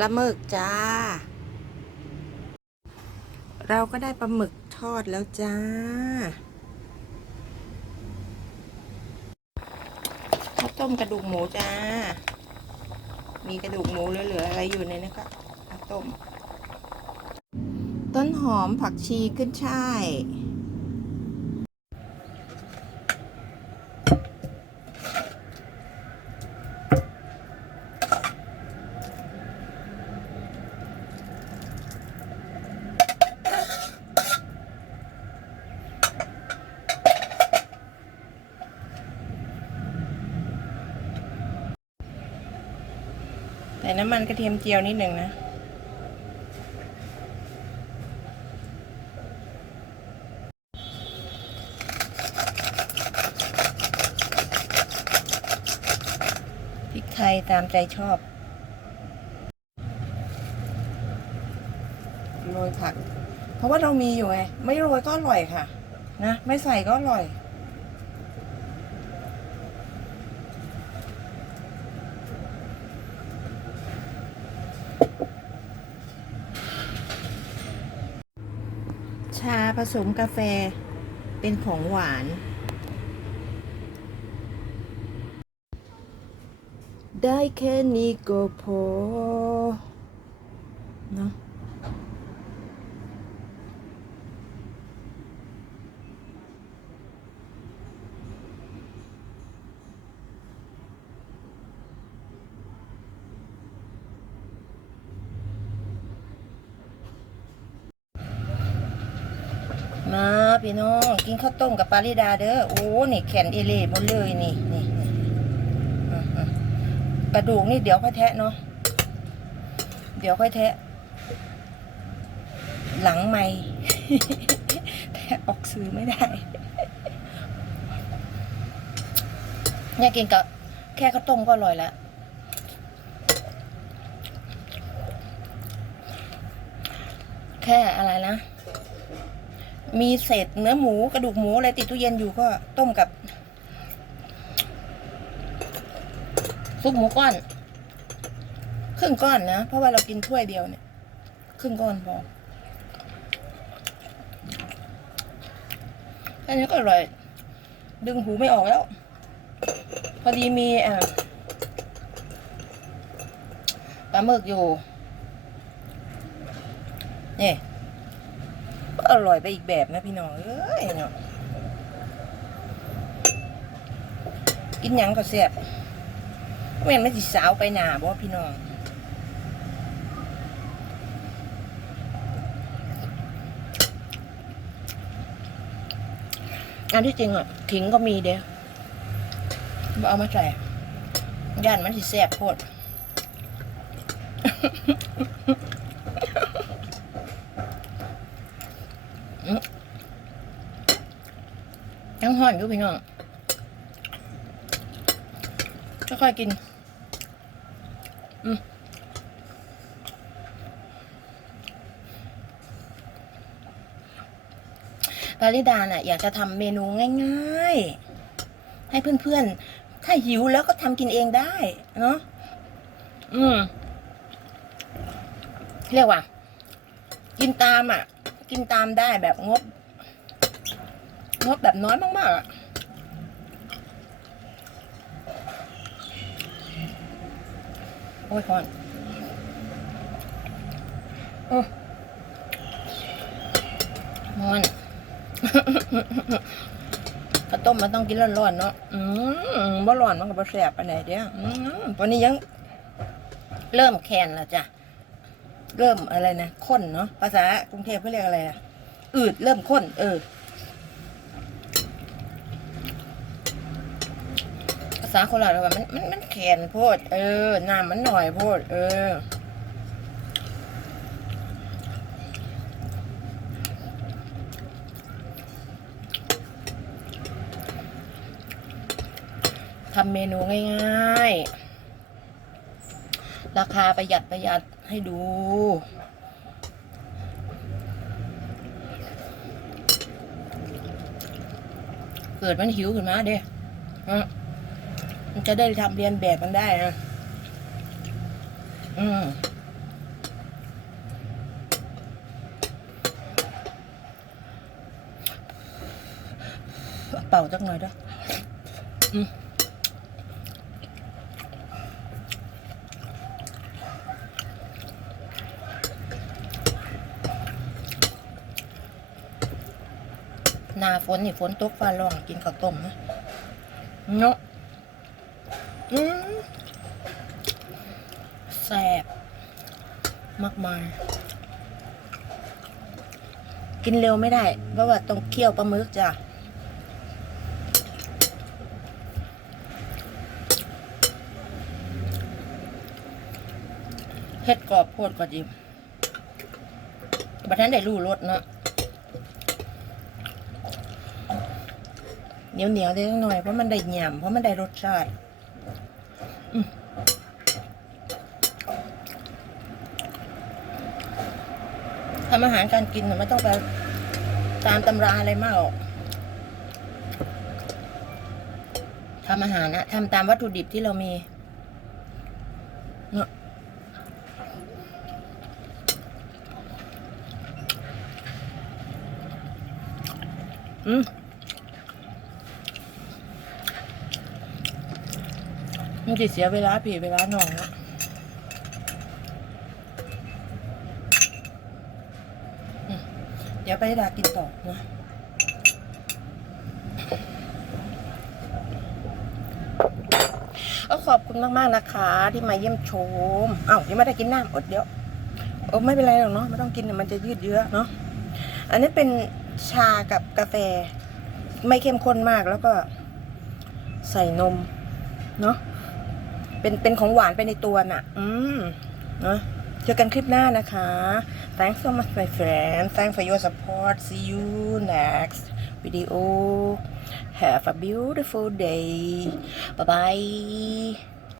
ลาหมึกจ้า เราก็ได้ปลาหมึกทอดแล้วจ้า ข้าวต้มกระดูกหมูจ้า มีกระดูกหมูเหลือๆอะไรอยู่ในนี้ก็ข้าวต้ม ต้นหอมผักชีขึ้นช่าย แต่น้ำมันกระเทียมเจียวนิดหนึ่งนะ พริกไทยตามใจชอบ โรยผัก เพราะว่าเรามีอยู่ไง ไม่โรยก็อร่อยค่ะ นะ ไม่ใส่ก็อร่อย ชา ผสมกาแฟเป็นของหวาน ได้แค่นี้ก็พอเนาะ มาพี่น้องกินข้าวต้มกับปลาลิดาเด้อโอ้นี่แขนเอเล่หมดเลยนี่นี่กระดูกนี่เดี๋ยวค่อยแทะเนาะเดี๋ยวค่อยแทะ หลังไม่แทะออกสื่อไม่ได้เนี่ยกินกับแค่ข้าวต้มก็อร่อยแล้วแค่อะไรนะ มีเศษเนื้อหมูกระดูกหมูอะไรติดตู้เย็นอยู่ก็ต้มกับซุปหมูก้อน ครึ่งก้อนนะ เพราะว่าเรากินถ้วยเดียวเนี่ย ครึ่งก้อนพอแค่นี้ก็อร่อย ดึงหูไม่ออกแล้ว พอดีมีอ่าปลาหมึกอยู่ เนี่ก็ อร่อยไปอีกแบบนะพี่น้องเอ้ยเนาะกินยังก็แซ่บแม่นไม่สิสาวไปหนาบ่พี่น้องอันที่จริงอะขิงก็มีเด้บ่เอามาใส่ย่านมันสิแซ่บโพดอื้ ยังห่อนอยู่พี่น้องค่อยๆกิน อืมปาริดาน่ะอยากจะทำเมนูง่าย ๆ ให้เพื่อนๆ ถ้าหิวแล้วก็ทำกินเองได้ เนาะอืม เรียกว่า กินตามอะ กินตามได้แบบงบ งบแบบน้อยมากๆอะโอ้ยพอนโอ้พอนข้าวต้มมันต้องกินร้อนๆเนาะ อืมบ่ร้อนมันก็บ่แซ่บปานใดเด้ออืมตอนนี้ยัง เริ่มแคนแล้วจ้ะ เริ่มอะไรนะข้นเนาะ ภาษากรุงเทพเขาเรียกอะไรอะอืดเริ่มข้น เออาษาโคราชเราว่ามันมันมันแข็งโพด เออน้ำมันหน่อยโพด เออทำเมนูง่ายๆ ราคาประหยัดประหยัดให้ดู เกิดมันหิวขึ้นมาเด้ฮะ จะได้ทำเรียนแบบมันได้นะอืมเป่าจักหน่อยด้วยนาฝนนี่ฝนตกฟ้าร้องกินข้าวต้มนะเนาะ แซ่บมากมาย กินเร็วไม่ได้ เพราะว่าต้องเคี่ยวปลาหมึกจ้ะเฮ็ดกรอบโพดก็จิบัดนั้นได้รู้รสเนาะเหนียวเหนียวๆได้จักหน่อยเพราะมันได้หยำเพราะมันได้รสชาติ ทำอาหารการกินไม่ต้องไปตามตำราอะไรมากหรอกทำอาหารนะทำตามวัตถุดิบที่เรามีเนาะอืม มันจะเสียเวลาพี่เวลาหน่องอะเดี๋ยวไปดากินต่อนะก็ขอบคุณมากๆนะคะ ที่มาเยี่ยมชม เอ้ายังไม่ได้กินน้ำอดเดี๋ยวโอ้ไม่เป็นไรหรอกเนาะไม่ต้องกินมันจะยืดเยื้อเนาะอันนี้เป็นชากับกาแฟ ไม่เข้มข้นมากแล้วก็ใส่นม เนาะ เป็นเป็นของหวานไปในตัวน่ะ อืมเนาะเจอกันคลิปหน้านะคะ thanks so much my friend thanks for your support see you next video have a beautiful day bye bye